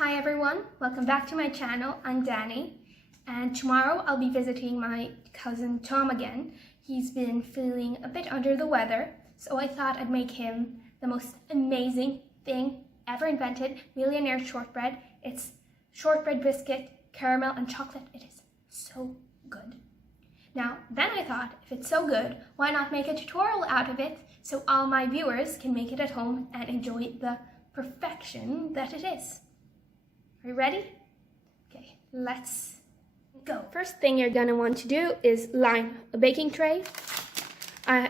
Hi everyone, welcome back to my channel. I'm Danny, and tomorrow I'll be visiting my cousin Tom again. He's been feeling a bit under the weather, so I thought I'd make him the most amazing thing ever invented, Millionaire shortbread. It's shortbread biscuit, caramel and chocolate. It is so good. Now, then I thought, if it's so good, why not make a tutorial out of it so all my viewers can make it at home and enjoy the perfection that it is. Are you ready? Okay, let's go. First thing you're gonna want to do is line a baking tray.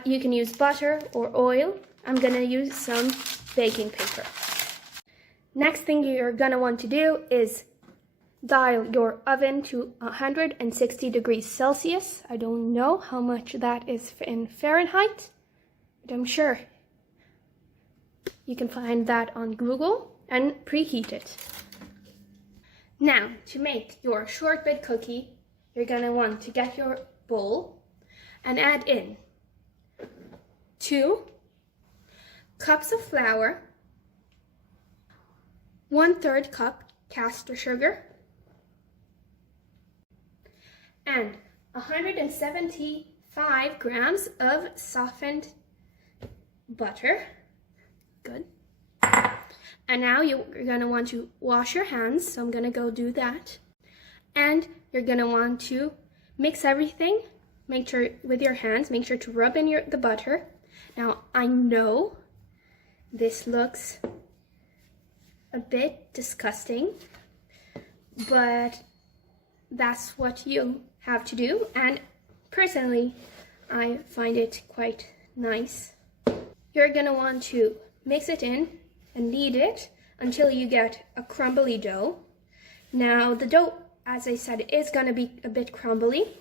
You can use butter or oil. I'm gonna use some baking paper. Next thing you're gonna want to do is dial your oven to 160 degrees Celsius. I don't know how much that is in Fahrenheit, but I'm sure you can find that on Google and preheat it. Now, to make your shortbread cookie, you're gonna want to get your bowl and add in 2 cups of flour, 1/3 cup caster sugar, and 175 grams of softened butter. Good. And now you're gonna want to wash your hands, so I'm gonna go do that. And you're gonna want to mix everything. Make sure with your hands, make sure to rub in the butter. Now, I know this looks a bit disgusting, but that's what you have to do, and personally I find it quite nice. You're gonna want to mix it in and knead it until you get a crumbly dough. Now the dough, as I said, is gonna be a bit crumbly,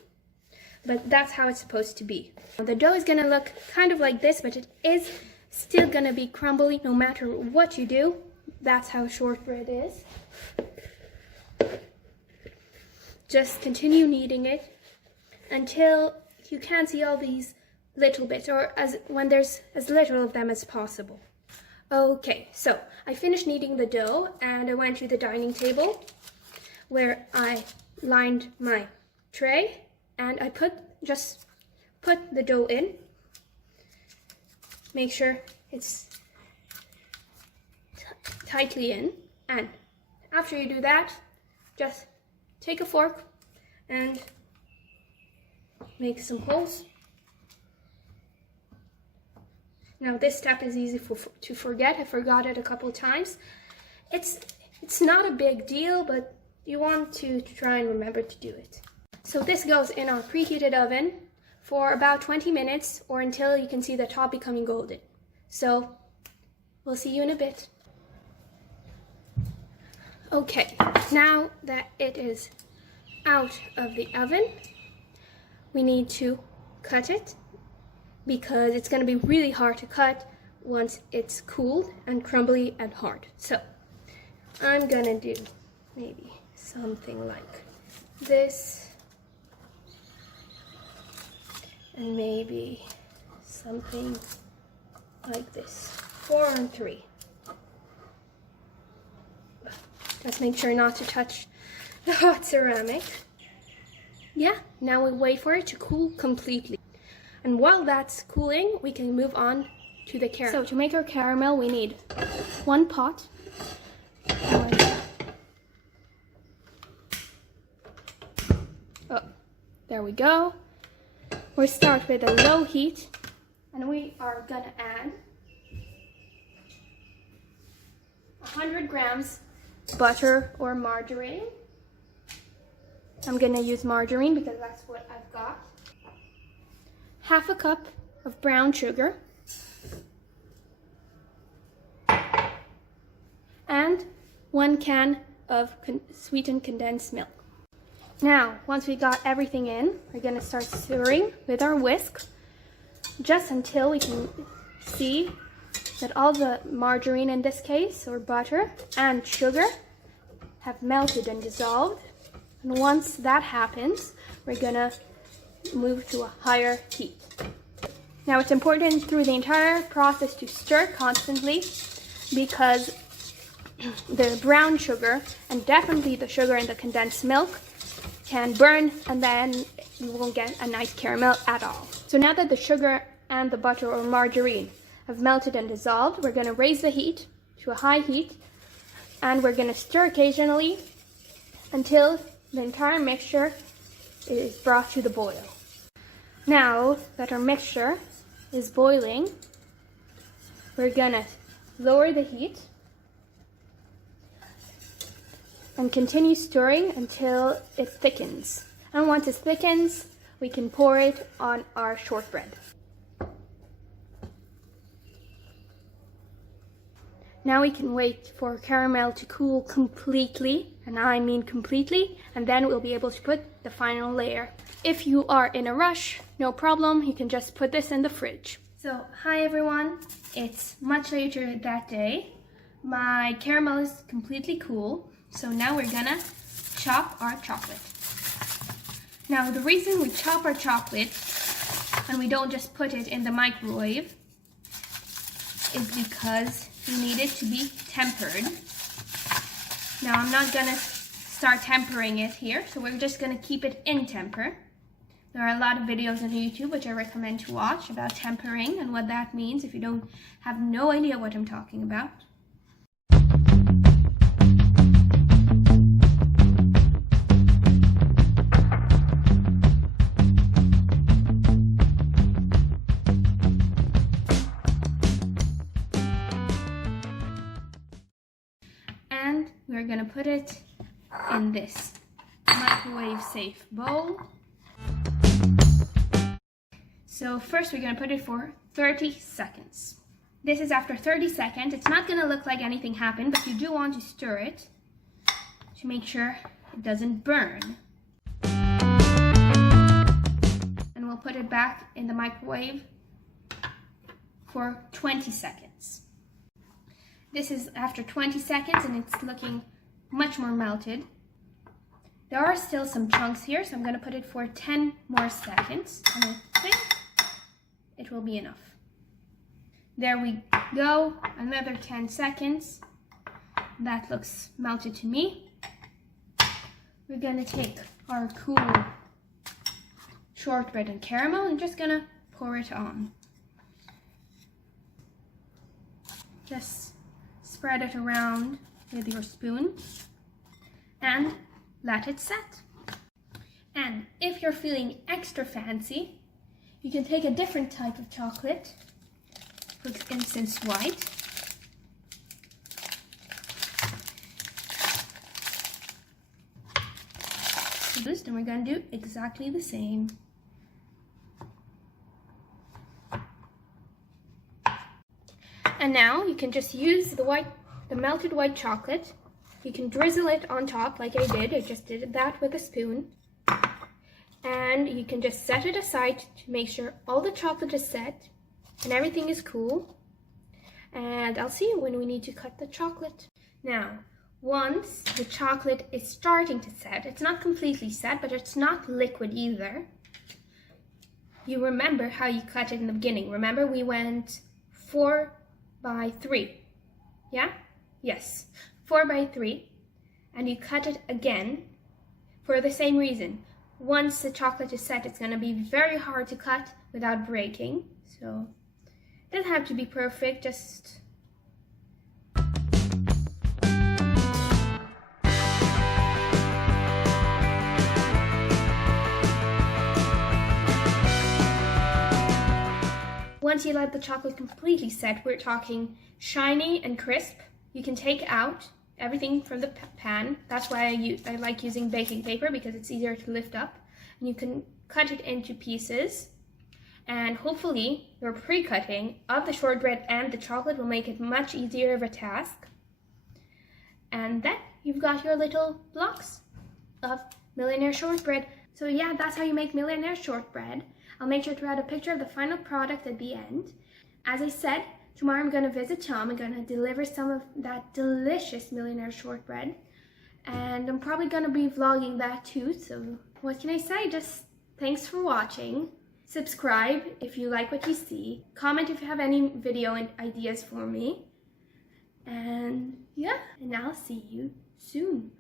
but that's how it's supposed to be. The dough is gonna look kind of like this, but it is still gonna be crumbly no matter what you do. That's how shortbread is. Just continue kneading it until you can see all these little bits, or when there's as little of them as possible. Okay, so I finished kneading the dough and I went to the dining table where I lined my tray and I just put the dough in. Make sure it's tightly in, and after you do that, just take a fork and make some holes. Now this step is easy to forget. I forgot it a couple times. It's not a big deal, but you want to try and remember to do it. So this goes in our preheated oven for about 20 minutes or until you can see the top becoming golden. So we'll see you in a bit. Okay, now that it is out of the oven, we need to cut it because it's going to be really hard to cut once it's cooled and crumbly and hard. So I'm going to do maybe something like this, and maybe something like this, 4 and 3. Just make sure not to touch the hot ceramic. Yeah, now we wait for it to cool completely. And while that's cooling, we can move on to the caramel. So to make our caramel, we need 1 pot. Oh, there we go. We start with a low heat, and we are gonna add 100 grams butter or margarine. I'm gonna use margarine because that's what I've got. 1/2 cup of brown sugar and 1 can of sweetened condensed milk. Now, once we got everything in, we're gonna start stirring with our whisk just until we can see that all the margarine in this case, or butter, and sugar have melted and dissolved. And once that happens, we're gonna move to a higher heat. Now it's important through the entire process to stir constantly because the brown sugar and definitely the sugar in the condensed milk can burn, and then you won't get a nice caramel at all. So now that the sugar and the butter or margarine have melted and dissolved, we're going to raise the heat to a high heat, and we're going to stir occasionally until the entire mixture is brought to the boil. Now that our mixture is boiling, we're going to lower the heat and continue stirring until it thickens. And once it thickens, we can pour it on our shortbread. Now we can wait for caramel to cool completely, and I mean completely, and then we'll be able to put the final layer. If you are in a rush, no problem, you can just put this in the fridge. So, hi everyone, it's much later that day. My caramel is completely cool, so now we're gonna chop our chocolate. Now the reason we chop our chocolate and we don't just put it in the microwave is because we need it to be tempered. Now I'm not gonna start tempering it here, so we're just gonna keep it in temper. There are a lot of videos on YouTube which I recommend to watch about tempering and what that means if you don't have no idea what I'm talking about. And we're gonna put it in this microwave safe bowl. So first we're going to put it for 30 seconds. This is after 30 seconds. It's not going to look like anything happened, but you do want to stir it to make sure it doesn't burn. And we'll put it back in the microwave for 20 seconds. This is after 20 seconds and it's looking much more melted. There are still some chunks here, so I'm going to put it for 10 more seconds. And I think it will be enough. There we go, another 10 seconds. That looks melted to me. We're gonna take our cool shortbread and caramel and just gonna pour it on. Just spread it around with your spoon and let it set. And if you're feeling extra fancy, you can take a different type of chocolate, for instance white. And we're going to do exactly the same. And now you can just use the melted white chocolate. You can drizzle it on top like I did. I just did that with a spoon. And you can just set it aside to make sure all the chocolate is set and everything is cool. And I'll see you when we need to cut the chocolate. Now, once the chocolate is starting to set, it's not completely set, but it's not liquid either. You remember how you cut it in the beginning. Remember we went 4 by 3. Yeah? Yes. 4 by 3. And you cut it again for the same reason. Once the chocolate is set, it's going to be very hard to cut without breaking. So it doesn't have to be perfect, just once you let the chocolate completely set, we're talking shiny and crisp. You can take out everything from the pan. That's why I like using baking paper, because it's easier to lift up. And you can cut it into pieces. And hopefully your pre-cutting of the shortbread and the chocolate will make it much easier of a task. And then you've got your little blocks of Millionaire shortbread. So yeah, that's how you make Millionaire shortbread. I'll make sure to add a picture of the final product at the end. As I said, tomorrow I'm going to visit Tom. I'm going to deliver some of that delicious Millionaire shortbread. And I'm probably going to be vlogging that too. So what can I say? Just thanks for watching. Subscribe if you like what you see. Comment if you have any video ideas for me. And yeah, and I'll see you soon.